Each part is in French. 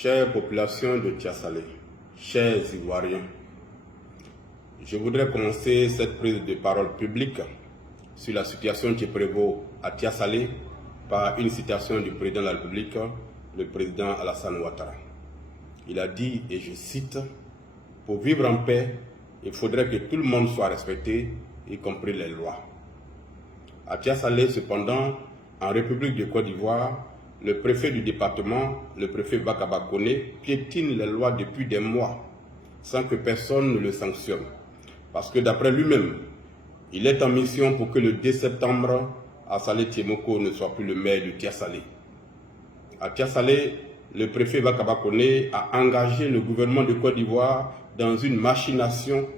Chère population de Tiasalé, chers Ivoiriens, je voudrais commencer cette prise de parole publique sur la situation qui prévaut à Tiasalé par une citation du président de la République, le président Alassane Ouattara. Il a dit, et je cite, « Pour vivre en paix, il faudrait que tout le monde soit respecté, y compris les lois. » À Tiasalé, cependant, en République de Côte d'Ivoire, le préfet du département, le préfet Bakaba Koné, piétine les lois depuis des mois, sans que personne ne le sanctionne. Parce que d'après lui-même, il est en mission pour que le 2 septembre, Assalé Tiemoko ne soit plus le maire de Tiasalé. À Tiasalé, le préfet Bakaba Koné a engagé le gouvernement de Côte d'Ivoire dans une machination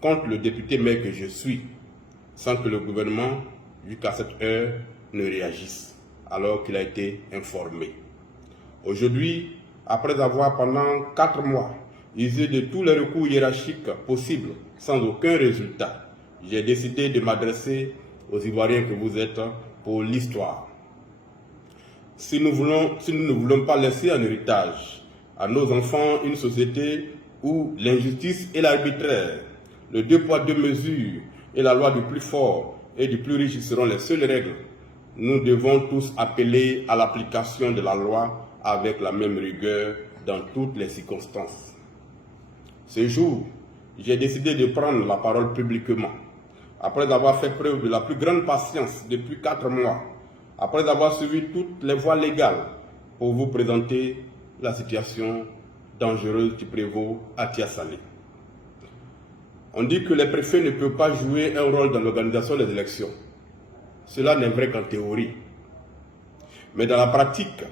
contre le député maire que je suis, sans que le gouvernement, jusqu'à cette heure, ne réagisse, alors qu'il a été informé. Aujourd'hui, après avoir pendant 4 mois usé de tous les recours hiérarchiques possibles sans aucun résultat, j'ai décidé de m'adresser aux Ivoiriens que vous êtes pour l'histoire. Si nous ne voulons pas laisser en héritage à nos enfants une société où l'injustice et l'arbitraire, le 2 poids 2 mesures et la loi du plus fort et du plus riche seront les seules règles, nous devons tous appeler à l'application de la loi avec la même rigueur dans toutes les circonstances. Ce jour, j'ai décidé de prendre la parole publiquement, après avoir fait preuve de la plus grande patience depuis 4 mois, après avoir suivi toutes les voies légales pour vous présenter la situation dangereuse qui prévaut à Tiasalé. On dit que les préfets ne peuvent pas jouer un rôle dans l'organisation des élections. Cela n'est vrai qu'en théorie. Mais dans la pratique,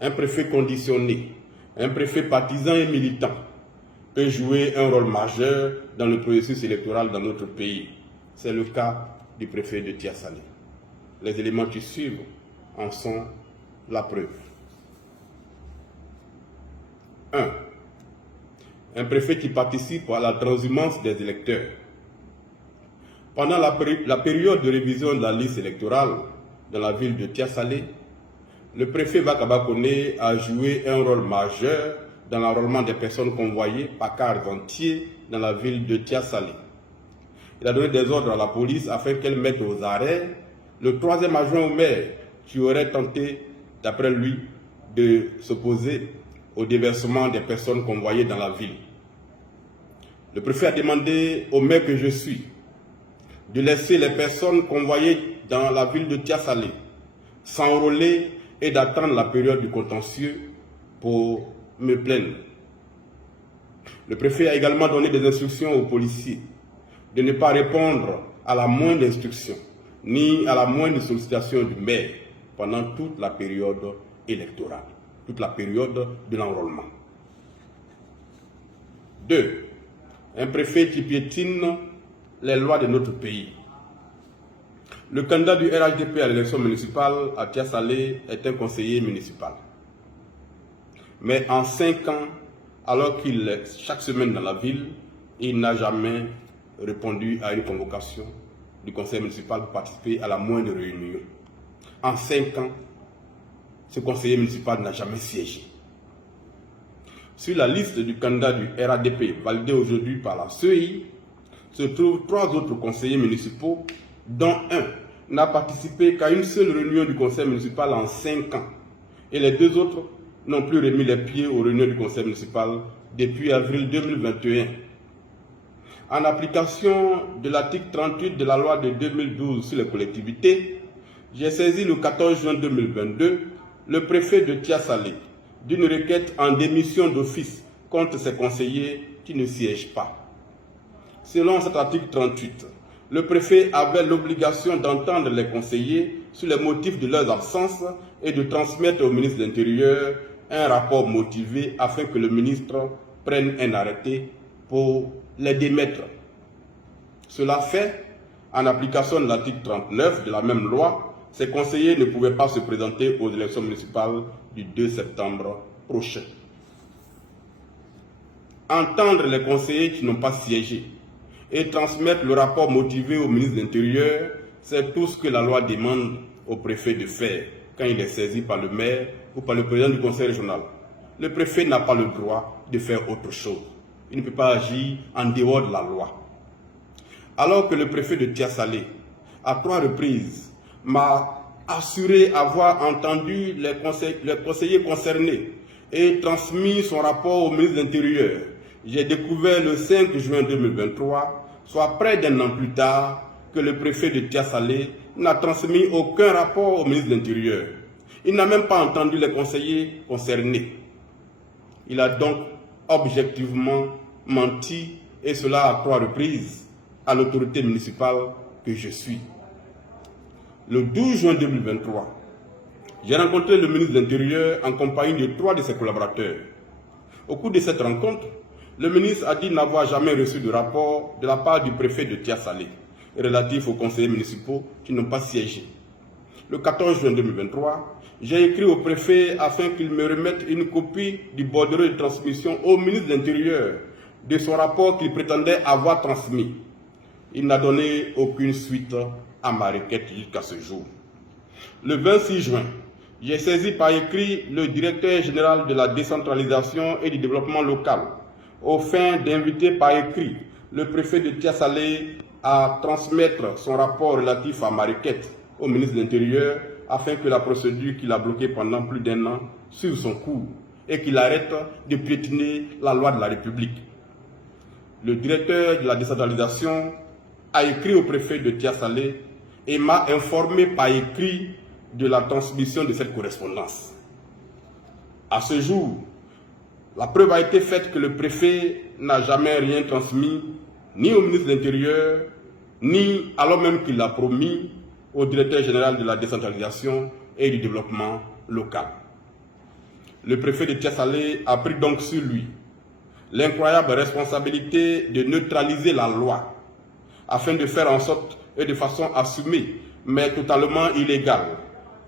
un préfet conditionné, un préfet partisan et militant peut jouer un rôle majeur dans le processus électoral dans notre pays. C'est le cas du préfet de Tiasalé. Les éléments qui suivent en sont la preuve. 1. Un préfet qui participe à la transhumance des électeurs. Pendant la période de révision de la liste électorale dans la ville de Tiasalé, le préfet Bakaba Koné a joué un rôle majeur dans l'enrôlement des personnes convoyées par cars entiers dans la ville de Tiasalé. Il a donné des ordres à la police afin qu'elle mette aux arrêts le 3e adjoint au maire qui aurait tenté, d'après lui, de s'opposer au déversement des personnes convoyées dans la ville. Le préfet a demandé au maire que je suis de laisser les personnes convoyées dans la ville de Tiasalé s'enrôler et d'attendre la période du contentieux pour me plaindre. Le préfet a également donné des instructions aux policiers de ne pas répondre à la moindre instruction ni à la moindre sollicitation du maire pendant toute la période électorale, toute la période de l'enrôlement. 2. Un préfet qui piétine les lois de notre pays. Le candidat du RHDP à l'élection municipale à Tiasalé est un conseiller municipal. Mais en 5 ans, alors qu'il est chaque semaine dans la ville, il n'a jamais répondu à une convocation du conseil municipal pour participer à la moindre réunion. En 5 ans, ce conseiller municipal n'a jamais siégé. Sur la liste du candidat du RHDP validée aujourd'hui par la CEI, se trouvent 3 autres conseillers municipaux, dont un n'a participé qu'à une seule réunion du conseil municipal en 5 ans. Et les 2 autres n'ont plus remis les pieds aux réunions du conseil municipal depuis avril 2021. En application de l'article 38 de la loi de 2012 sur les collectivités, j'ai saisi le 14 juin 2022 le préfet de Tiasalé d'une requête en démission d'office contre ses conseillers qui ne siègent pas. Selon cet article 38, le préfet avait l'obligation d'entendre les conseillers sur les motifs de leurs absences et de transmettre au ministre de l'Intérieur un rapport motivé afin que le ministre prenne un arrêté pour les démettre. Cela fait, en application de l'article 39 de la même loi, ces conseillers ne pouvaient pas se présenter aux élections municipales du 2 septembre prochain. Entendre les conseillers qui n'ont pas siégé et transmettre le rapport motivé au ministre de l'Intérieur, c'est tout ce que la loi demande au préfet de faire quand il est saisi par le maire ou par le président du conseil régional. le préfet n'a pas le droit de faire autre chose. Il ne peut pas agir en dehors de la loi. Alors que le préfet de Tiasalé, à 3 reprises, m'a assuré avoir entendu les conseillers concernés et transmis son rapport au ministre de l'Intérieur, j'ai découvert le 5 juin 2023, soit près d'un an plus tard, que le préfet de Tiasalé n'a transmis aucun rapport au ministre de l'Intérieur. Il n'a même pas entendu les conseillers concernés. Il a donc objectivement menti, et cela à 3 reprises, à l'autorité municipale que je suis. Le 12 juin 2023, j'ai rencontré le ministre de l'Intérieur en compagnie de 3 de ses collaborateurs. Au cours de cette rencontre, le ministre a dit n'avoir jamais reçu de rapport de la part du préfet de Tiasalé relatif aux conseillers municipaux qui n'ont pas siégé. Le 14 juin 2023, j'ai écrit au préfet afin qu'il me remette une copie du bordereau de transmission au ministre de l'Intérieur de son rapport qu'il prétendait avoir transmis. Il n'a donné aucune suite à ma requête jusqu'à ce jour. Le 26 juin, j'ai saisi par écrit le directeur général de la décentralisation et du développement local, aux fins d'inviter par écrit le préfet de Tiasalé à transmettre son rapport relatif à ma requête au ministre de l'Intérieur afin que la procédure qu'il a bloquée pendant plus d'1 an suive son cours et qu'il arrête de piétiner la loi de la République. Le directeur de la décentralisation a écrit au préfet de Tiasalé et m'a informé par écrit de la transmission de cette correspondance. À ce jour, la preuve a été faite que le préfet n'a jamais rien transmis, ni au ministre de l'Intérieur, ni alors même qu'il l'a promis au directeur général de la décentralisation et du développement local. Le préfet de Tiasalé a pris donc sur lui l'incroyable responsabilité de neutraliser la loi afin de faire en sorte et de façon assumée, mais totalement illégale,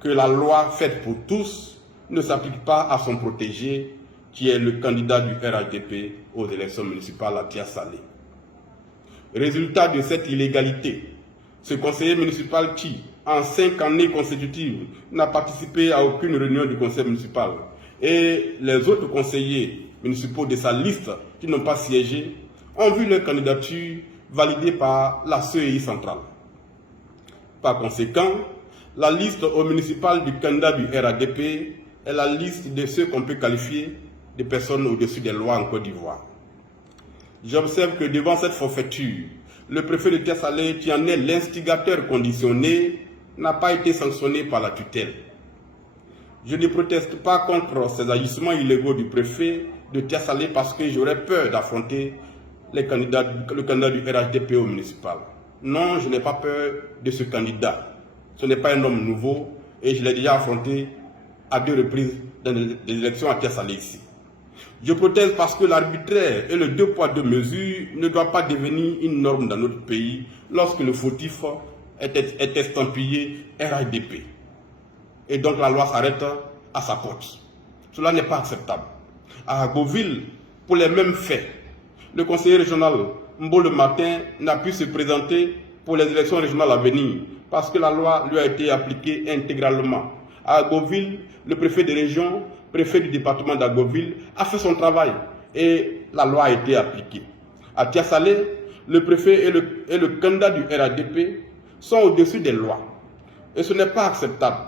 que la loi faite pour tous ne s'applique pas à son protégé, qui est le candidat du RHDP aux élections municipales à Tiasalé. Résultat de cette illégalité, ce conseiller municipal qui, en 5 années consécutives, n'a participé à aucune réunion du conseil municipal, et les autres conseillers municipaux de sa liste qui n'ont pas siégé, ont vu leur candidature validée par la CEI centrale. Par conséquent, la liste au municipal du candidat du RHDP est la liste de ceux qu'on peut qualifier de personnes au-dessus des lois en Côte d'Ivoire. J'observe que devant cette forfaiture, le préfet de Tiasalé, qui en est l'instigateur conditionné, n'a pas été sanctionné par la tutelle. Je ne proteste pas contre ces agissements illégaux du préfet de Tiasalé parce que j'aurais peur d'affronter le candidat du RHDP au municipal. Non, je n'ai pas peur de ce candidat. Ce n'est pas un homme nouveau et je l'ai déjà affronté à 2 reprises dans les élections à Tiasalé ici. Je proteste parce que l'arbitraire et le 2 poids 2 mesures ne doivent pas devenir une norme dans notre pays lorsque le fautif est estampillé RHDP. Et donc la loi s'arrête à sa porte. Cela n'est pas acceptable. À Agoville, pour les mêmes faits, le conseiller régional Mbo le matin n'a pu se présenter pour les élections régionales à venir parce que la loi lui a été appliquée intégralement. À Agoville, le préfet de région, préfet du département d'Agoville, a fait son travail et la loi a été appliquée. À Tiasalé, le préfet et le candidat du RHDP sont au-dessus des lois. Et ce n'est pas acceptable.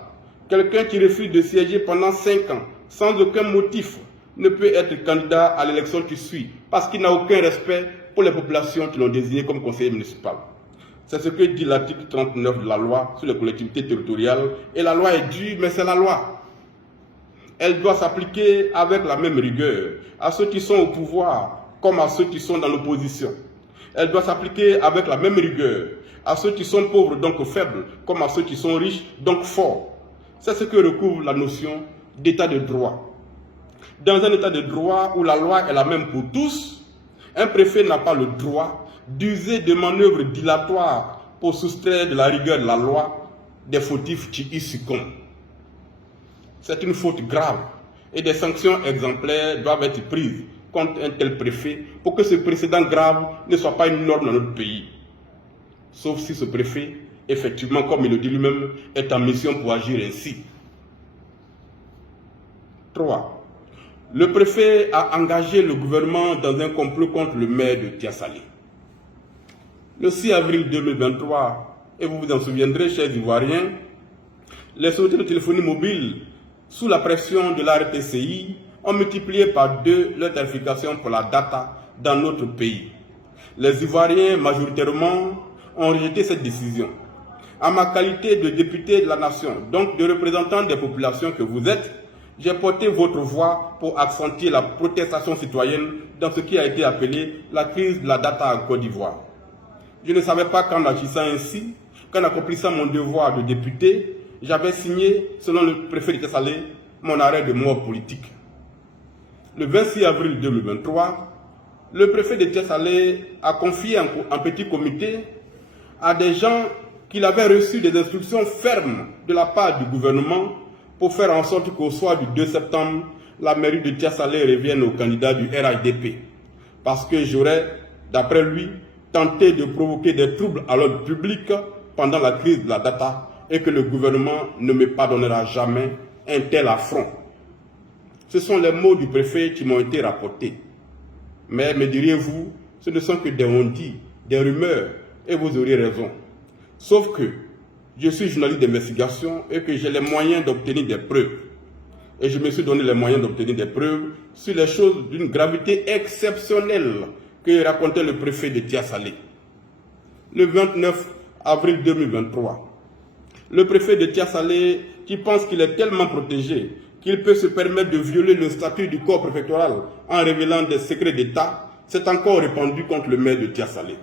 Quelqu'un qui refuse de siéger pendant 5 ans sans aucun motif ne peut être candidat à l'élection qui suit parce qu'il n'a aucun respect pour les populations qui l'ont désigné comme conseiller municipal. C'est ce que dit l'article 39 de la loi sur les collectivités territoriales. Et la loi est dure, mais c'est la loi. Elle doit s'appliquer avec la même rigueur à ceux qui sont au pouvoir comme à ceux qui sont dans l'opposition. Elle doit s'appliquer avec la même rigueur à ceux qui sont pauvres, donc faibles, comme à ceux qui sont riches, donc forts. C'est ce que recouvre la notion d'état de droit. Dans un état de droit où la loi est la même pour tous, un préfet n'a pas le droit d'user de manœuvres dilatoires pour soustraire de la rigueur de la loi des fautifs qui y succombent. C'est une faute grave et des sanctions exemplaires doivent être prises contre un tel préfet pour que ce précédent grave ne soit pas une norme dans notre pays. Sauf si ce préfet, effectivement, comme il le dit lui-même, est en mission pour agir ainsi. 3. Le préfet a engagé le gouvernement dans un complot contre le maire de Tiasalé. Le 6 avril 2023, et vous vous en souviendrez, chers Ivoiriens, les sociétés de téléphonie mobile, sous la pression de la RTCI, ont multiplié par 2 leur tarification pour la data dans notre pays. Les Ivoiriens, majoritairement, ont rejeté cette décision. En ma qualité de député de la nation, donc de représentant des populations que vous êtes, j'ai porté votre voix pour accentuer la protestation citoyenne dans ce qui a été appelé la crise de la data en Côte d'Ivoire. Je ne savais pas qu'en agissant ainsi, qu'en accomplissant mon devoir de député, j'avais signé, selon le préfet de Tiasalé, mon arrêt de mort politique. Le 26 avril 2023, le préfet de Tiasalé a confié en petit comité à des gens qu'il avait reçu des instructions fermes de la part du gouvernement pour faire en sorte qu'au soir du 2 septembre, la mairie de Tiasalé revienne au candidat du RHDP. Parce que j'aurais, d'après lui, tenté de provoquer des troubles à l'ordre public pendant la crise de la data et que le gouvernement ne me pardonnera jamais un tel affront. Ce sont les mots du préfet qui m'ont été rapportés. Mais me diriez-vous, ce ne sont que des on-dit, des rumeurs, et vous aurez raison. Sauf que je suis journaliste d'investigation et que j'ai les moyens d'obtenir des preuves. Et je me suis donné les moyens d'obtenir des preuves sur les choses d'une gravité exceptionnelle que racontait le préfet de Tiasalé. Le 29 avril 2023, le préfet de Tiasalé, qui pense qu'il est tellement protégé qu'il peut se permettre de violer le statut du corps préfectoral en révélant des secrets d'État, s'est encore répandu contre le maire de Tiasalé.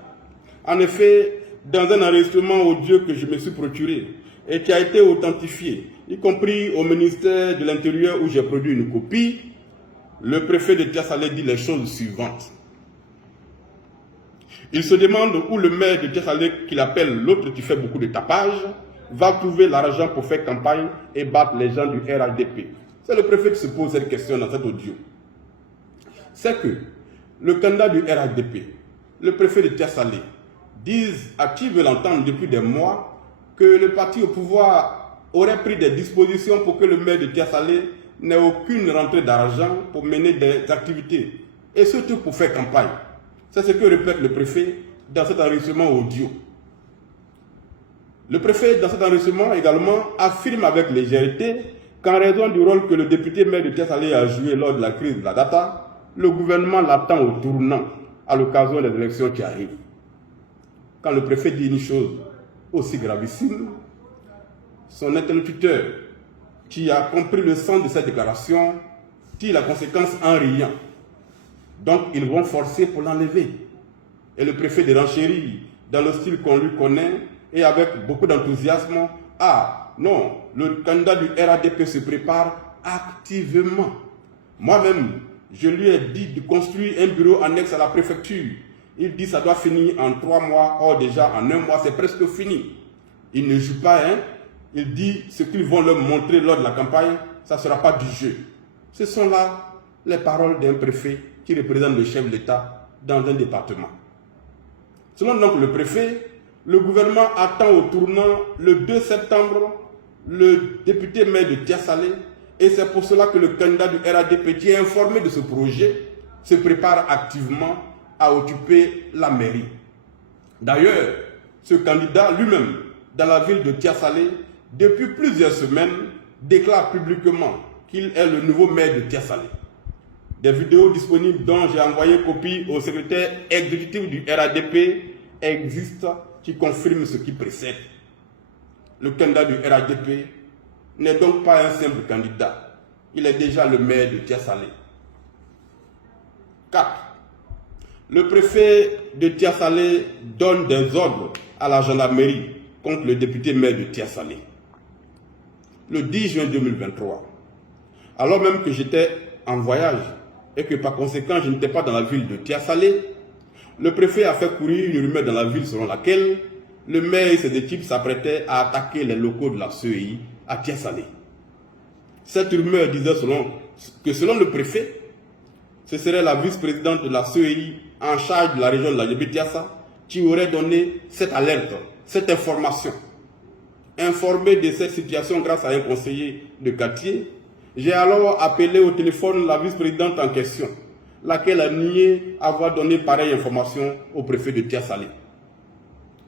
En effet, dans un enregistrement audio que je me suis procuré et qui a été authentifié, y compris au ministère de l'Intérieur où j'ai produit une copie, le préfet de Tiasalé dit les choses suivantes. Il se demande où le maire de Tiasalé, qu'il appelle l'autre qui fait beaucoup de tapage, va trouver l'argent pour faire campagne et battre les gens du RHDP. C'est le préfet qui se pose cette question dans cet audio. C'est que le candidat du RHDP, le préfet de Tiasalé, disent, à qui veut l'entendre depuis des mois, que le parti au pouvoir aurait pris des dispositions pour que le maire de Tiasalé n'ait aucune rentrée d'argent pour mener des activités, et surtout pour faire campagne. C'est ce que répète le préfet dans cet enregistrement audio. Le préfet, dans cet enregistrement également, affirme avec légèreté qu'en raison du rôle que le député maire de Tiasalé a joué lors de la crise de la data, le gouvernement l'attend au tournant à l'occasion des élections qui arrivent. Quand le préfet dit une chose aussi gravissime, son interlocuteur, qui a compris le sens de cette déclaration, tire la conséquence en riant. Donc ils vont forcer pour l'enlever. Et le préfet de renchérir dans le style qu'on lui connaît et avec beaucoup d'enthousiasme. Ah non, le candidat du RHDP se prépare activement. Moi-même, je lui ai dit de construire un bureau annexe à la préfecture. Il dit que ça doit finir en 3 mois. Or déjà en 1 mois, c'est presque fini. Il ne joue pas, hein. Il dit ce qu'ils vont leur montrer lors de la campagne, ça ne sera pas du jeu. Ce sont là les paroles d'un préfet qui représente le chef de l'État dans un département. Selon donc le préfet, le gouvernement attend au tournant le 2 septembre le député maire de Tiasalé et c'est pour cela que le candidat du RHDP qui est informé de ce projet se prépare activement à occuper la mairie. D'ailleurs, ce candidat lui-même, dans la ville de Tiasalé, depuis plusieurs semaines, déclare publiquement qu'il est le nouveau maire de Tiasalé. Des vidéos disponibles dont j'ai envoyé copie au secrétaire exécutif du RHDP existent qui confirment ce qui précède. Le candidat du RHDP n'est donc pas un simple candidat. Il est déjà le maire de Tiasalé. 4. Le préfet de Tiasalé donne des ordres à la gendarmerie contre le député maire de Tiasalé. Le 10 juin 2023, alors même que j'étais en voyage et que par conséquent je n'étais pas dans la ville de Tiasalé, le préfet a fait courir une rumeur dans la ville selon laquelle le maire et ses équipes s'apprêtaient à attaquer les locaux de la CEI à Tiasalé. Cette rumeur disait que selon le préfet, ce serait la vice-présidente de la CEI en charge de la région de la Tiassa qui aurait donné cette alerte, cette information. Informé de cette situation grâce à un conseiller de quartier, J'ai alors appelé au téléphone la vice-présidente en question, laquelle a nié avoir donné pareille information au préfet de Tia-Salé.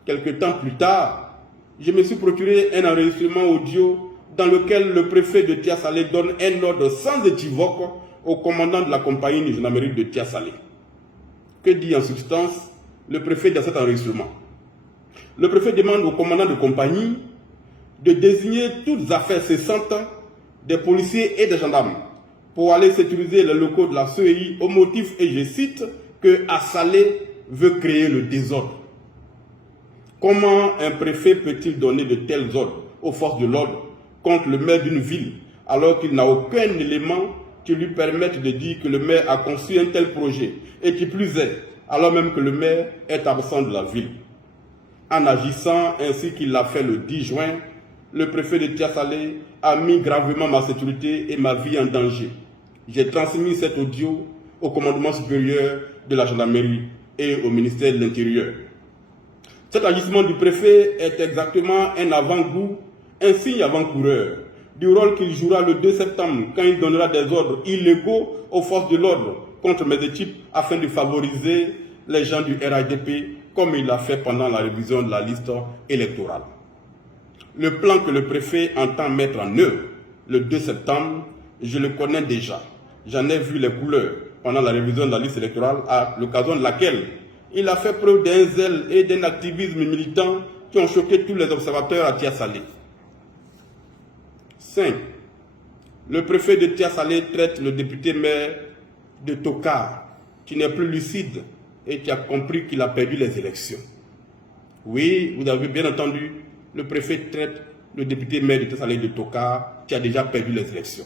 Quelque temps plus tard, je me suis procuré un enregistrement audio dans lequel le préfet de Tia-Salé donne un ordre sans équivoque au commandant de la compagnie de gendarmerie de Tia-Salé. Que dit en substance le préfet dans cet enregistrement? Le préfet demande au commandant de compagnie de désigner toutes affaires cessantes des policiers et des gendarmes pour aller sécuriser les locaux de la CEI au motif, et je cite, que Assalé veut créer le désordre. Comment un préfet peut-il donner de tels ordres aux forces de l'ordre contre le maire d'une ville alors qu'il n'a aucun élément qui lui permette de dire que le maire a conçu un tel projet et qui plus est, alors même que le maire est absent de la ville? En agissant ainsi qu'il l'a fait le 10 juin, le préfet de Tia-Salé a mis gravement ma sécurité et ma vie en danger. J'ai transmis cet audio au commandement supérieur de la gendarmerie et au ministère de l'Intérieur. Cet agissement du préfet est exactement un avant-goût, un signe avant-coureur du rôle qu'il jouera le 2 septembre quand il donnera des ordres illégaux aux forces de l'ordre contre mes équipes afin de favoriser les gens du RADP comme il l'a fait pendant la révision de la liste électorale. Le plan que le préfet entend mettre en œuvre le 2 septembre, je le connais déjà. J'en ai vu les couleurs pendant la révision de la liste électorale à l'occasion de laquelle il a fait preuve d'un zèle et d'un activisme militant qui ont choqué tous les observateurs à Tia-Salé. 5. Le préfet de Tia-Salé traite le député maire de Tokar, qui n'est plus lucide et qui a compris qu'il a perdu les élections. Oui, vous avez bien entendu, le préfet traite le député maire de Tia-Salé de Tokar, qui a déjà perdu les élections.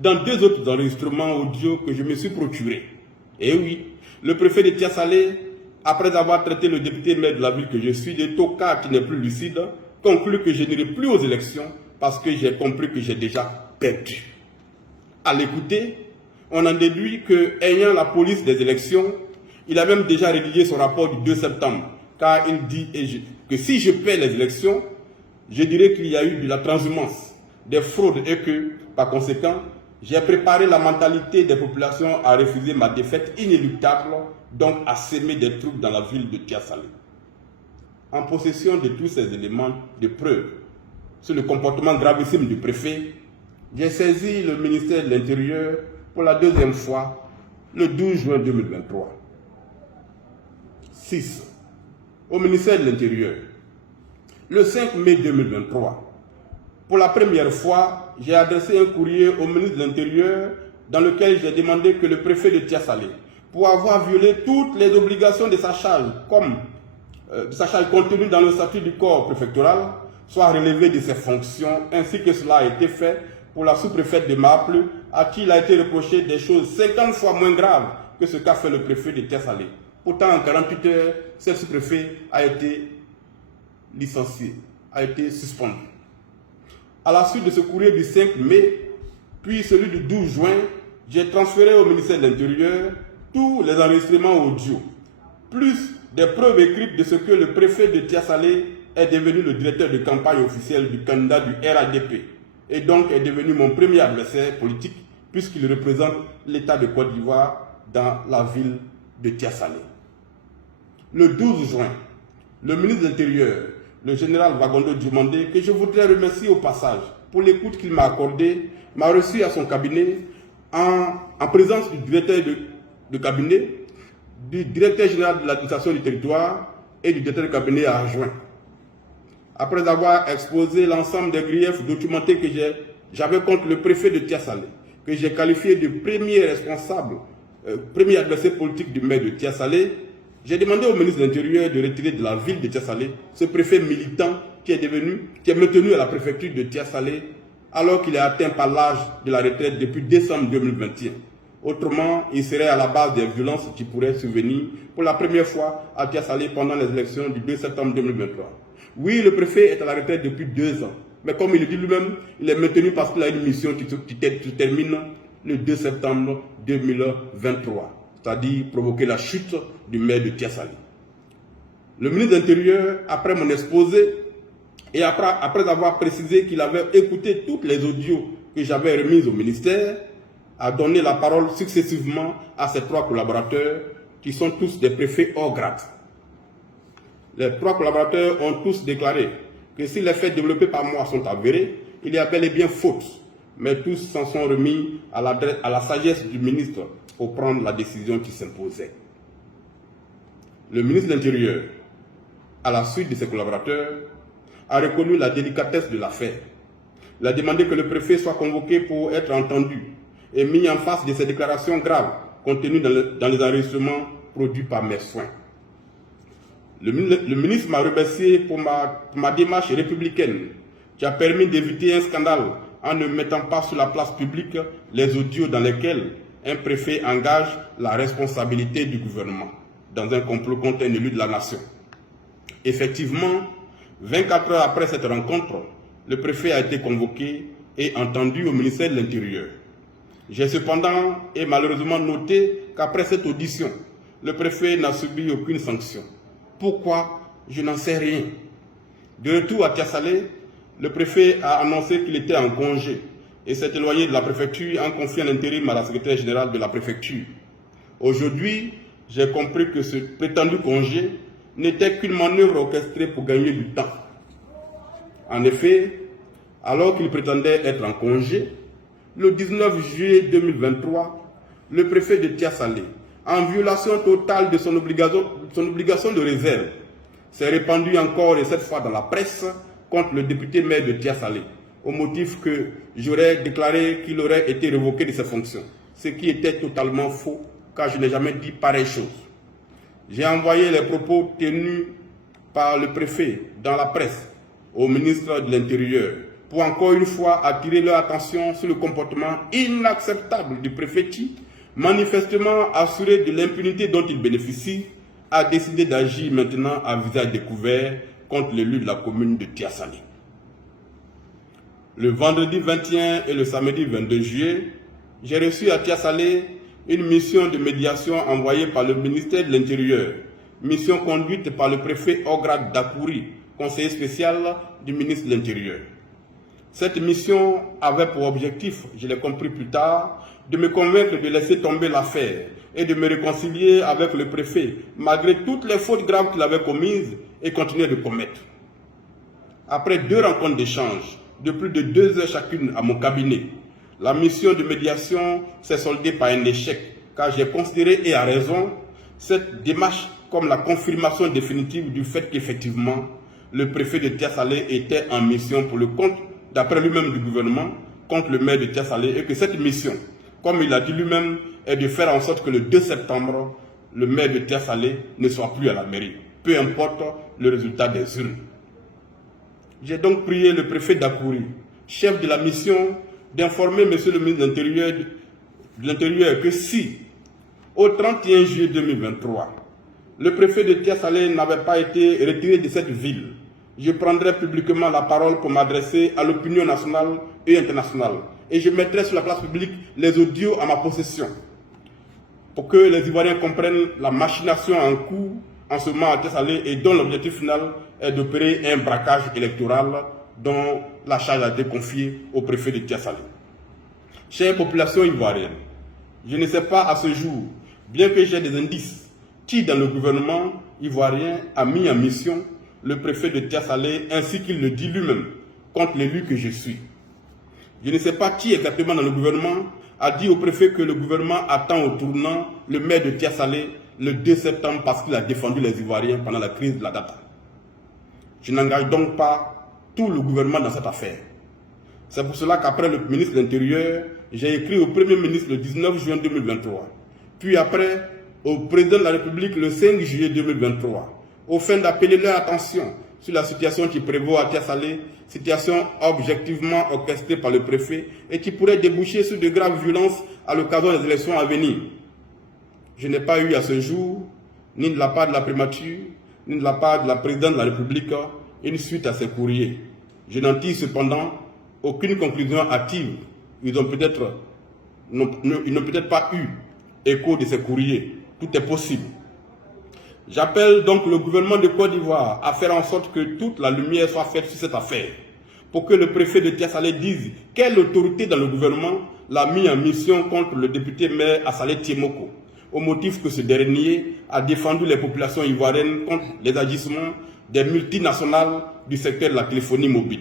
Dans 2 autres enregistrements audio que je me suis procurés, et oui, le préfet de Tia-Salé, après avoir traité le député maire de la ville que je suis, de Tokar, qui n'est plus lucide, conclut que je n'irai plus aux élections parce que j'ai compris que j'ai déjà perdu. À l'écouter, on en déduit que, ayant la police des élections, il a même déjà rédigé son rapport du 2 septembre, car il dit que si je perds les élections, je dirais qu'il y a eu de la transhumance, des fraudes et que, par conséquent, j'ai préparé la mentalité des populations à refuser ma défaite inéluctable, donc à s'aimer des troupes dans la ville de Tia-Salé. En possession de tous ces éléments de preuve sur le comportement gravissime du préfet, j'ai saisi le ministère de l'Intérieur pour la 2e fois le 12 juin 2023. 6. Au ministère de l'Intérieur, le 5 mai 2023, pour la première fois, j'ai adressé un courrier au ministre de l'Intérieur dans lequel j'ai demandé que le préfet de Tia-Salé, pour avoir violé toutes les obligations de sa charge, contenues dans le statut du corps préfectoral, soit relevé de ses fonctions, ainsi que cela a été fait pour la sous-préfète de Maple, à qui il a été reproché des choses 50 fois moins graves que ce qu'a fait le préfet de Tia-Salé. Pourtant, en 48 heures, ce sous-préfet a été licencié, a été suspendu. À la suite de ce courrier du 5 mai, puis celui du 12 juin, j'ai transféré au ministère de l'Intérieur tous les enregistrements audio, plus des preuves écrites de ce que le préfet de Tia-Salé est devenu le directeur de campagne officiel du candidat du RADP et donc est devenu mon premier adversaire politique puisqu'il représente l'État de Côte d'Ivoire dans la ville de Tia-Salé. Le 12 juin, le ministre de l'Intérieur, le général Wagondo Djumandé, que je voudrais remercier au passage pour l'écoute qu'il m'a accordée, m'a reçu à son cabinet en présence du directeur de cabinet, du directeur général de l'administration du territoire et du directeur de cabinet adjoint. Après avoir exposé l'ensemble des griefs documentés que j'avais contre le préfet de Tia-Salé, que j'ai qualifié de premier responsable, premier adversaire politique du maire de Tia-Salé, j'ai demandé au ministre de l'Intérieur de retirer de la ville de Tia-Salé ce préfet militant qui est maintenu à la préfecture de Tia-Salé alors qu'il est atteint par l'âge de la retraite depuis décembre 2021. Autrement, il serait à la base des violences qui pourraient survenir pour la première fois à Tia-Salé pendant les élections du 2 septembre 2023. Oui, le préfet est à la retraite depuis 2 ans, mais comme il le dit lui-même, il est maintenu parce qu'il a une mission qui termine le 2 septembre 2023. C'est-à-dire provoquer la chute du maire de Tia-Salé. Le ministre de l'Intérieur, après mon exposé, et après avoir précisé qu'il avait écouté toutes les audios que j'avais remise au ministère, a donné la parole successivement à ces 3 collaborateurs qui sont tous des préfets hors grade. Les 3 collaborateurs ont tous déclaré que si les faits développés par moi sont avérés, il y a bel et bien faute, mais tous s'en sont remis à la sagesse du ministre pour prendre la décision qui s'imposait. Le ministre de l'Intérieur, à la suite de ses collaborateurs, a reconnu la délicatesse de l'affaire. Il a demandé que le préfet soit convoqué pour être entendu et mis en face de ces déclarations graves contenues dans les enregistrements produits par mes soins. Le ministre m'a remercié pour ma démarche républicaine qui a permis d'éviter un scandale en ne mettant pas sur la place publique les audios dans lesquels un préfet engage la responsabilité du gouvernement dans un complot contre un élu de la nation. Effectivement, 24 heures après cette rencontre, le préfet a été convoqué et entendu au ministère de l'Intérieur. J'ai cependant et malheureusement noté qu'après cette audition, le préfet n'a subi aucune sanction. Pourquoi? Je n'en sais rien. De retour à Tiasalé, le préfet a annoncé qu'il était en congé et s'est éloigné de la préfecture en confiant l'intérim à la secrétaire générale de la préfecture. Aujourd'hui, j'ai compris que ce prétendu congé n'était qu'une manœuvre orchestrée pour gagner du temps. En effet, alors qu'il prétendait être en congé, le 19 juillet 2023, le préfet de Tiasalé, en violation totale de son obligation de réserve, s'est répandu encore et cette fois dans la presse contre le député maire de Tiasalé, au motif que j'aurais déclaré qu'il aurait été révoqué de ses fonctions, ce qui était totalement faux, car je n'ai jamais dit pareille chose. J'ai envoyé les propos tenus par le préfet dans la presse au ministre de l'Intérieur pour encore une fois attirer leur attention sur le comportement inacceptable du préfet qui, manifestement assuré de l'impunité dont il bénéficie, a décidé d'agir maintenant à visage découvert contre l'élu de la commune de Tiasalé. Le vendredi 21 et le samedi 22 juillet, j'ai reçu à Tiasalé une mission de médiation envoyée par le ministère de l'Intérieur, mission conduite par le préfet hors grade d'Akouri, conseiller spécial du ministre de l'Intérieur. Cette mission avait pour objectif, je l'ai compris plus tard, de me convaincre de laisser tomber l'affaire et de me réconcilier avec le préfet, malgré toutes les fautes graves qu'il avait commises et continuait de commettre. Après 2 rencontres d'échange, de plus de 2 heures chacune à mon cabinet, la mission de médiation s'est soldée par un échec, car j'ai considéré, et à raison, cette démarche comme la confirmation définitive du fait qu'effectivement, le préfet de Tiasalé était en mission pour le compte, d'après lui-même du gouvernement, contre le maire de Tiasalé, et que cette mission, comme il a dit lui-même, est de faire en sorte que le 2 septembre, le maire de Tiasalé ne soit plus à la mairie, peu importe le résultat des urnes. J'ai donc prié le préfet d'Akouri, chef de la mission, d'informer M. le ministre de l'Intérieur que si, au 31 juillet 2023, le préfet de Tiasalé n'avait pas été retiré de cette ville, je prendrai publiquement la parole pour m'adresser à l'opinion nationale et internationale. Et je mettrai sur la place publique les audios à ma possession pour que les Ivoiriens comprennent la machination en cours en ce moment à Tiasalé et dont l'objectif final est d'opérer un braquage électoral dont la charge a été confiée au préfet de Tiasalé. Chère population ivoirienne, je ne sais pas à ce jour, bien que j'ai des indices, qui dans le gouvernement ivoirien a mis en mission le préfet de Tiasalé ainsi qu'il le dit lui-même contre l'élu que je suis. Je ne sais pas qui exactement dans le gouvernement a dit au préfet que le gouvernement attend au tournant le maire de Tiasalé le 2 septembre parce qu'il a défendu les Ivoiriens pendant la crise de la data. Je n'engage donc pas tout le gouvernement dans cette affaire. C'est pour cela qu'après le ministre de l'Intérieur, j'ai écrit au Premier ministre le 19 juin 2023, puis après au président de la République le 5 juillet 2023, au fin d'appeler leur attention sur la situation qui prévaut à Tiasalé, situation objectivement orchestrée par le préfet et qui pourrait déboucher sur de graves violences à l'occasion des élections à venir. Je n'ai pas eu à ce jour, ni de la part de la primature, ni de la part de la présidente de la République, une suite à ces courriers. Je n'en tire cependant aucune conclusion hâtive. Ils n'ont peut-être pas eu écho de ces courriers. Tout est possible. J'appelle donc le gouvernement de Côte d'Ivoire à faire en sorte que toute la lumière soit faite sur cette affaire, pour que le préfet de Tia-Salé dise quelle autorité dans le gouvernement l'a mis en mission contre le député maire Assalé Tiemoko, au motif que ce dernier a défendu les populations ivoiriennes contre les agissements des multinationales du secteur de la téléphonie mobile.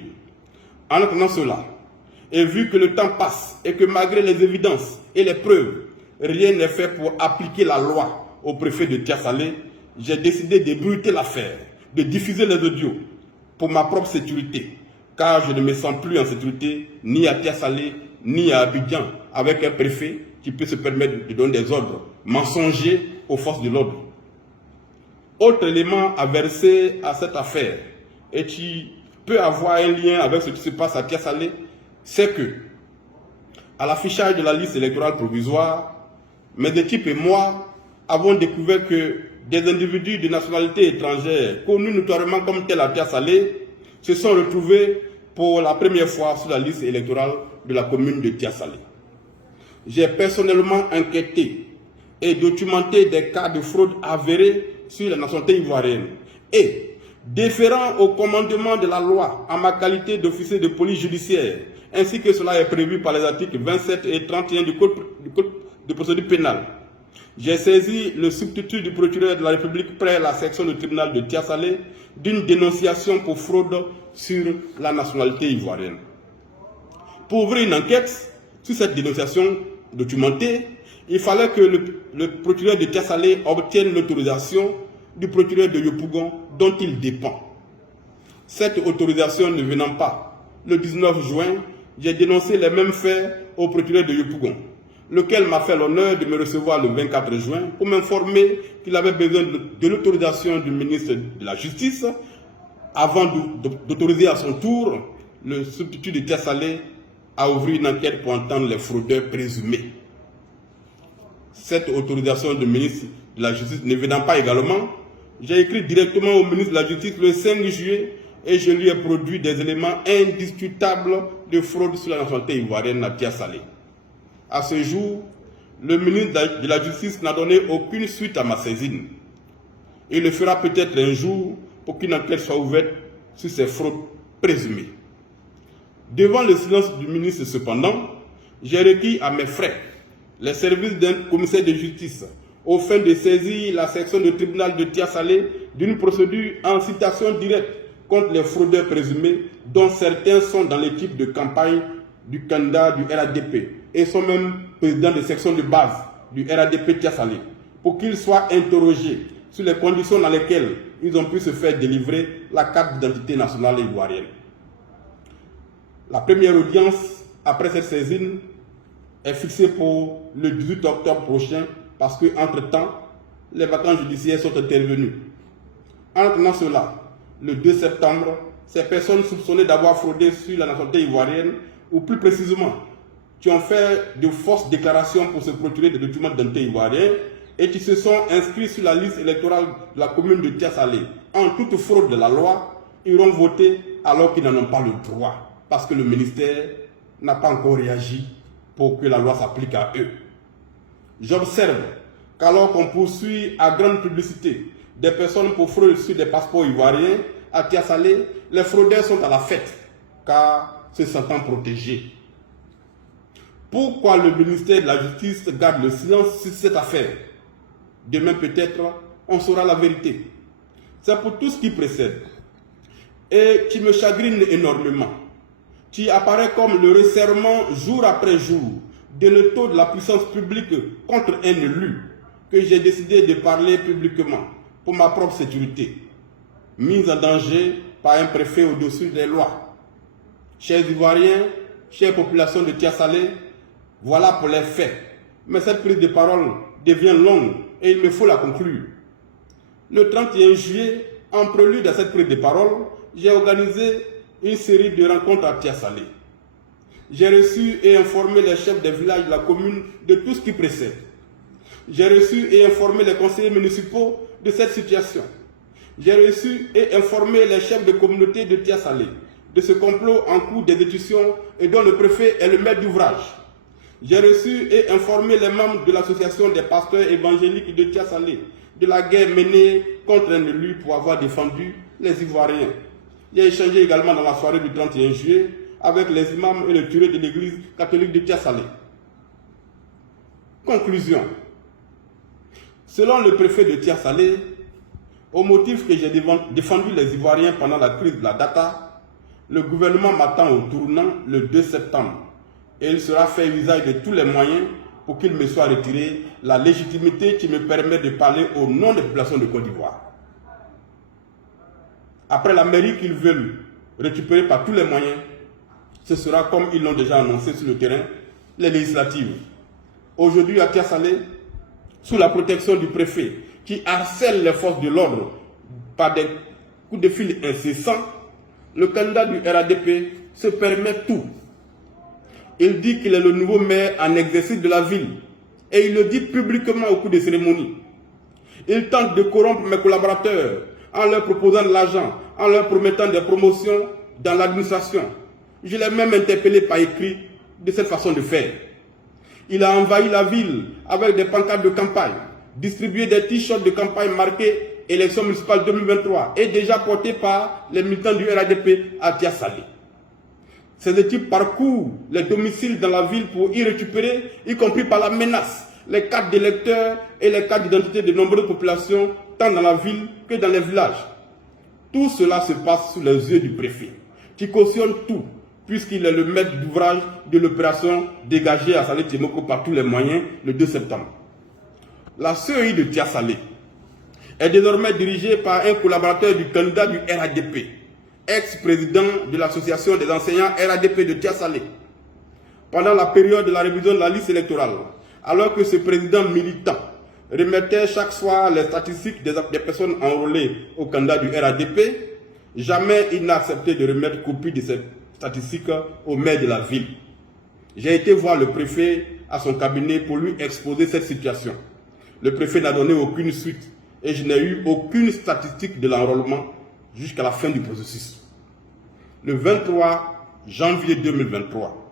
En attendant cela, et vu que le temps passe et que malgré les évidences et les preuves, rien n'est fait pour appliquer la loi au préfet de Tia-Salé, j'ai décidé d'ébruiter l'affaire, de diffuser les audios pour ma propre sécurité, car je ne me sens plus en sécurité ni à Tia-Salé ni à Abidjan avec un préfet qui peut se permettre de donner des ordres mensongers aux forces de l'ordre. Autre élément à verser à cette affaire et qui peut avoir un lien avec ce qui se passe à Tia-Salé, c'est que, à l'affichage de la liste électorale provisoire, mes équipes et moi avons découvert que des individus de nationalité étrangère, connus notoirement comme tels à Tia-Salé, se sont retrouvés pour la première fois sur la liste électorale de la commune de Tia-Salé. J'ai personnellement enquêté et documenté des cas de fraude avérés sur la nationalité ivoirienne et, déférant au commandement de la loi en ma qualité d'officier de police judiciaire, ainsi que cela est prévu par les articles 27 et 31 du Code de procédure pénale, j'ai saisi le substitut du procureur de la République près la section du tribunal de Tia-Salé d'une dénonciation pour fraude sur la nationalité ivoirienne. Pour ouvrir une enquête sur cette dénonciation documentée, il fallait que le procureur de Tia-Salé obtienne l'autorisation du procureur de Yopougon dont il dépend. Cette autorisation ne venant pas, le 19 juin, j'ai dénoncé les mêmes faits au procureur de Yopougon, lequel m'a fait l'honneur de me recevoir le 24 juin pour m'informer qu'il avait besoin de l'autorisation du ministre de la Justice avant d'autoriser à son tour le substitut de Tia-Salé à ouvrir une enquête pour entendre les fraudeurs présumés. Cette autorisation du ministre de la Justice ne venant pas également, j'ai écrit directement au ministre de la Justice le 5 juillet et je lui ai produit des éléments indiscutables de fraude sur la nationalité ivoirienne à Tia-Salé. À ce jour, le ministre de la Justice n'a donné aucune suite à ma saisine. Il le fera peut-être un jour pour qu'une enquête soit ouverte sur ces fraudes présumées. Devant le silence du ministre, cependant, j'ai requis à mes frais les services d'un commissaire de justice au fin de saisir la section du tribunal de Tia-Salé d'une procédure en citation directe contre les fraudeurs présumés, dont certains sont dans l'équipe de campagne du candidat du RADP et sont même présidents de section de base du RADP Tia-Salé, pour qu'ils soient interrogés sur les conditions dans lesquelles ils ont pu se faire délivrer la carte d'identité nationale ivoirienne. La première audience après cette saisine est fixée pour le 18 octobre prochain parce qu'entre-temps, les vacances judiciaires sont intervenues. En attendant cela, le 2 septembre, ces personnes soupçonnées d'avoir fraudé sur la nationalité ivoirienne, ou plus précisément, qui ont fait de fausses déclarations pour se procurer des documents d'identité ivoiriens et qui se sont inscrits sur la liste électorale de la commune de Tia-Salé en toute fraude de la loi, iront voter alors qu'ils n'en ont pas le droit, parce que le ministère n'a pas encore réagi pour que la loi s'applique à eux. J'observe qu'alors qu'on poursuit à grande publicité des personnes pour fraude sur des passeports ivoiriens à Tia-Salé, les fraudeurs sont à la fête, car se sentant protégés. Pourquoi le ministère de la Justice garde le silence sur cette affaire? Demain peut-être, on saura la vérité. C'est pour tout ce qui précède et qui me chagrine énormément, qui apparaît comme le resserrement jour après jour de l'étau de la puissance publique contre un élu, que j'ai décidé de parler publiquement pour ma propre sécurité, mise en danger par un préfet au-dessus des lois. Chers Ivoiriens, chère population de Tia-Salé, voilà pour les faits. Mais cette prise de parole devient longue et il me faut la conclure. Le 31 juillet, en prélude à cette prise de parole, j'ai organisé une série de rencontres à Tia-Salé. J'ai reçu et informé les chefs des villages de la commune de tout ce qui précède. J'ai reçu et informé les conseillers municipaux de cette situation. J'ai reçu et informé les chefs de communauté de Tia-Salé de ce complot en cours d'exécution et dont le préfet est le maître d'ouvrage. J'ai reçu et informé les membres de l'association des pasteurs évangéliques de Tia-Salé de la guerre menée contre un élu pour avoir défendu les Ivoiriens. J'ai échangé également dans la soirée du 31 juillet avec les imams et les curés de l'église catholique de Tia-Salé. Conclusion. Selon le préfet de Tia-Salé, au motif que j'ai défendu les Ivoiriens pendant la crise de la data, le gouvernement m'attend au tournant le 2 septembre et il sera fait usage de tous les moyens pour qu'il me soit retiré la légitimité qui me permet de parler au nom des populations de Côte d'Ivoire. Après la mairie qu'ils veulent récupérer par tous les moyens, ce sera comme ils l'ont déjà annoncé sur le terrain, les législatives. Aujourd'hui à Tia-Salé, sous la protection du préfet qui harcèle les forces de l'ordre par des coups de fil incessants, le candidat du RADP se permet tout. Il dit qu'il est le nouveau maire en exercice de la ville et il le dit publiquement au cours des cérémonies. Il tente de corrompre mes collaborateurs en leur proposant de l'argent, en leur promettant des promotions dans l'administration. Je l'ai même interpellé par écrit de cette façon de faire. Il a envahi la ville avec des pancartes de campagne, distribué des t-shirts de campagne marqués élections municipales 2023 et déjà portés par les militants du RADP à Tia-Salé. Ces équipes parcourent les domiciles dans la ville pour y récupérer, y compris par la menace, les cartes d'électeurs et les cartes d'identité de nombreuses populations, tant dans la ville que dans les villages. Tout cela se passe sous les yeux du préfet, qui cautionne tout, puisqu'il est le maître d'ouvrage de l'opération dégagée à Salé Timoko par tous les moyens le 2 septembre. La CEI de Tia-Salé est désormais dirigée par un collaborateur du candidat du RADP, ex-président de l'association des enseignants RADP de Tia-Salé. Pendant la période de la révision de la liste électorale, alors que ce président militant remettait chaque soir les statistiques des personnes enrôlées au candidat du RADP, jamais il n'a accepté de remettre copie de ces statistiques au maire de la ville. J'ai été voir le préfet à son cabinet pour lui exposer cette situation. Le préfet n'a donné aucune suite et je n'ai eu aucune statistique de l'enrôlement jusqu'à la fin du processus. Le 23 janvier 2023,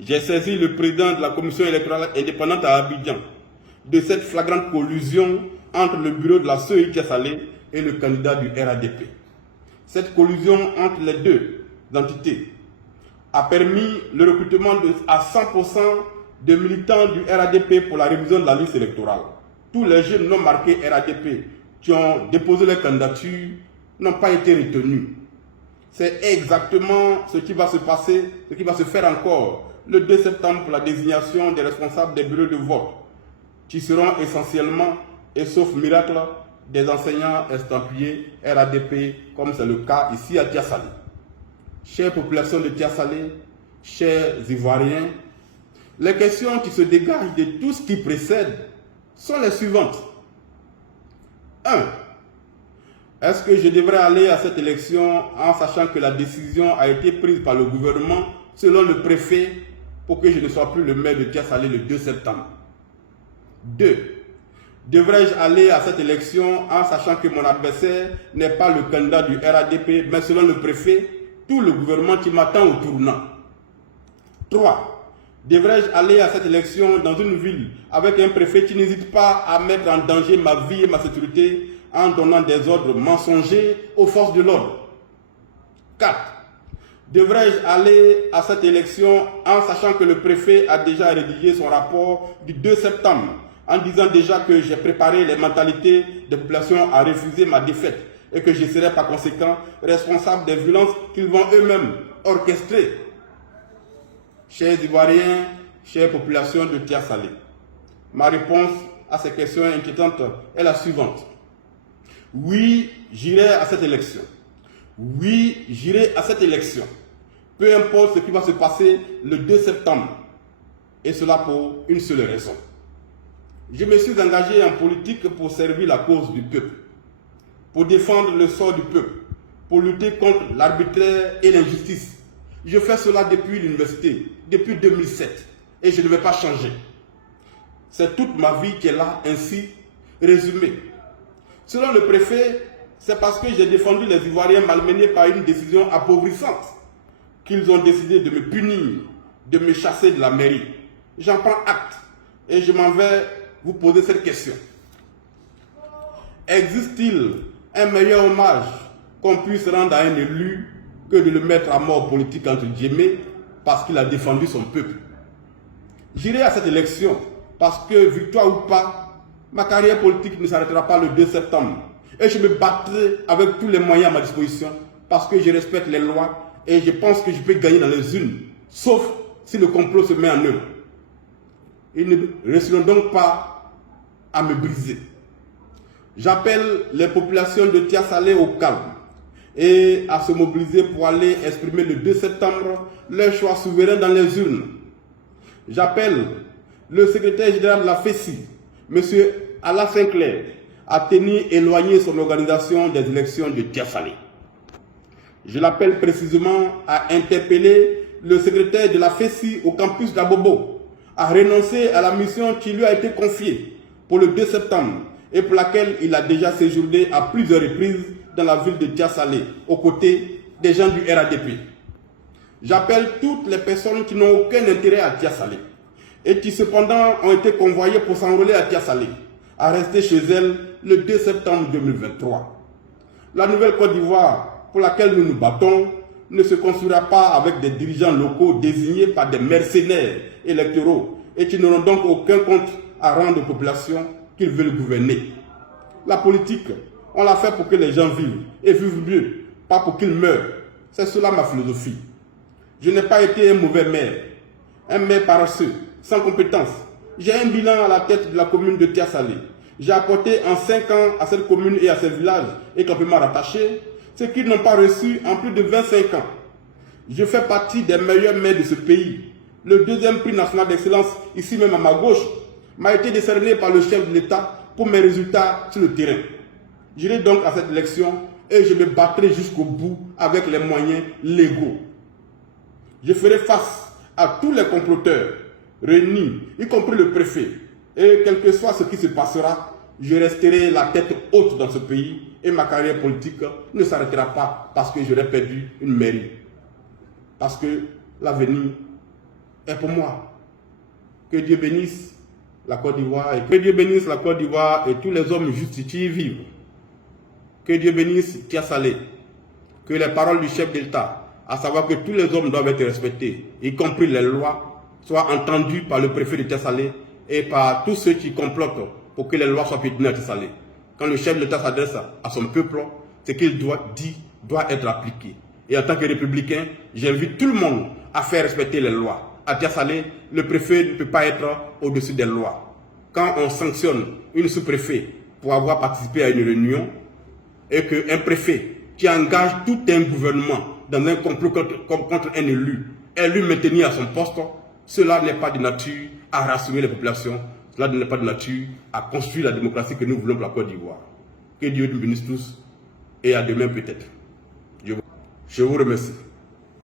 j'ai saisi le président de la commission électorale indépendante à Abidjan de cette flagrante collusion entre le bureau de la CEI Tia-Salé et le candidat du RADP. Cette collusion entre les deux entités a permis le recrutement à 100% de militants du RADP pour la révision de la liste électorale. Tous les jeunes non marqués RADP qui ont déposé leur candidature n'ont pas été retenus. C'est exactement ce qui va se passer, ce qui va se faire encore le 2 septembre pour la désignation des responsables des bureaux de vote, qui seront essentiellement, et sauf miracle, des enseignants estampillés RADP, comme c'est le cas ici à Tia-Salé. Chère population de Tia-Salé, chers Ivoiriens, les questions qui se dégagent de tout ce qui précède sont les suivantes. 1. Est-ce que je devrais aller à cette élection en sachant que la décision a été prise par le gouvernement selon le préfet pour que je ne sois plus le maire de Tia-Salé le 2 septembre? 2. Devrais-je aller à cette élection en sachant que mon adversaire n'est pas le candidat du RADP, mais selon le préfet, tout le gouvernement qui m'attend au tournant? 3. Devrais-je aller à cette élection dans une ville avec un préfet qui n'hésite pas à mettre en danger ma vie et ma sécurité en donnant des ordres mensongers aux forces de l'ordre? 4. Devrais-je aller à cette élection en sachant que le préfet a déjà rédigé son rapport du 2 septembre en disant déjà que j'ai préparé les mentalités des populations à refuser ma défaite et que je serai par conséquent responsable des violences qu'ils vont eux-mêmes orchestrer? Chers Ivoiriens, chère population de Tia-Salé, ma réponse à ces questions inquiétantes est la suivante. Oui, j'irai à cette élection. Oui, j'irai à cette élection. Peu importe ce qui va se passer le 2 septembre. Et cela pour une seule raison. Je me suis engagé en politique pour servir la cause du peuple, pour défendre le sort du peuple, pour lutter contre l'arbitraire et l'injustice. Je fais cela depuis l'université, depuis 2007, et je ne vais pas changer. C'est toute ma vie qui est là, ainsi résumée. Selon le préfet, c'est parce que j'ai défendu les Ivoiriens malmenés par une décision appauvrissante qu'ils ont décidé de me punir, de me chasser de la mairie. J'en prends acte et je m'en vais vous poser cette question. Existe-t-il un meilleur hommage qu'on puisse rendre à un élu que de le mettre à mort politique entre guillemets parce qu'il a défendu son peuple. J'irai à cette élection parce que, victoire ou pas, ma carrière politique ne s'arrêtera pas le 2 septembre. Et je me battrai avec tous les moyens à ma disposition parce que je respecte les lois et je pense que je peux gagner dans les urnes, sauf si le complot se met en œuvre. Ils ne réussiront donc pas à me briser. J'appelle les populations de Tia-Salé au calme et à se mobiliser pour aller exprimer le 2 septembre leur choix souverain dans les urnes. J'appelle le secrétaire général de la FESI, M. Alain Sinclair, à tenir éloigné son organisation des élections de Tia-Salé. Je l'appelle précisément à interpeller le secrétaire de la FESI au campus d'Abobo, à renoncer à la mission qui lui a été confiée pour le 2 septembre et pour laquelle il a déjà séjourné à plusieurs reprises dans la ville de Tia-Salé, aux côtés des gens du RADP. J'appelle toutes les personnes qui n'ont aucun intérêt à Tia-Salé et qui cependant ont été convoyées pour s'enrôler à Tia-Salé, à rester chez elles le 2 septembre 2023. La nouvelle Côte d'Ivoire pour laquelle nous nous battons ne se construira pas avec des dirigeants locaux désignés par des mercenaires électoraux et qui n'auront donc aucun compte à rendre aux populations qu'ils veulent gouverner. La politique, on l'a fait pour que les gens vivent et vivent mieux, pas pour qu'ils meurent. C'est cela ma philosophie. Je n'ai pas été un mauvais maire, un maire paresseux, sans compétence. J'ai un bilan à la tête de la commune de Tia-Salé. J'ai apporté en 5 ans à cette commune et à ces villages et campements rattachés ce qu'ils n'ont pas reçu en plus de 25 ans. Je fais partie des meilleurs maires de ce pays. Le 2e prix national d'excellence, ici même à ma gauche, m'a été décerné par le chef de l'État pour mes résultats sur le terrain. J'irai donc à cette élection et je me battrai jusqu'au bout avec les moyens légaux. Je ferai face à tous les comploteurs réunis, y compris le préfet. Et quel que soit ce qui se passera, je resterai la tête haute dans ce pays et ma carrière politique ne s'arrêtera pas parce que j'aurai perdu une mairie. Parce que l'avenir est pour moi. Que Dieu bénisse la Côte d'Ivoire et que Dieu bénisse la Côte d'Ivoire et tous les hommes justes qui y vivent. Que Dieu bénisse Tia-Salé. Que les paroles du chef d'État, à savoir que tous les hommes doivent être respectés, y compris les lois, soient entendues par le préfet de Tia-Salé et par tous ceux qui complotent pour que les lois soient piétinées à Tia-Salé. Quand le chef de l'État s'adresse à son peuple, ce qu'il dit doit être appliqué. Et en tant que républicain, j'invite tout le monde à faire respecter les lois. À Tia-Salé, le préfet ne peut pas être au-dessus des lois. Quand on sanctionne une sous-préfet pour avoir participé à une réunion et qu'un préfet qui engage tout un gouvernement dans un complot contre un élu et lui maintenir à son poste, cela n'est pas de nature à rassurer les populations, cela n'est pas de nature à construire la démocratie que nous voulons pour la Côte d'Ivoire. Que Dieu nous bénisse tous et à demain peut-être. Je vous remercie.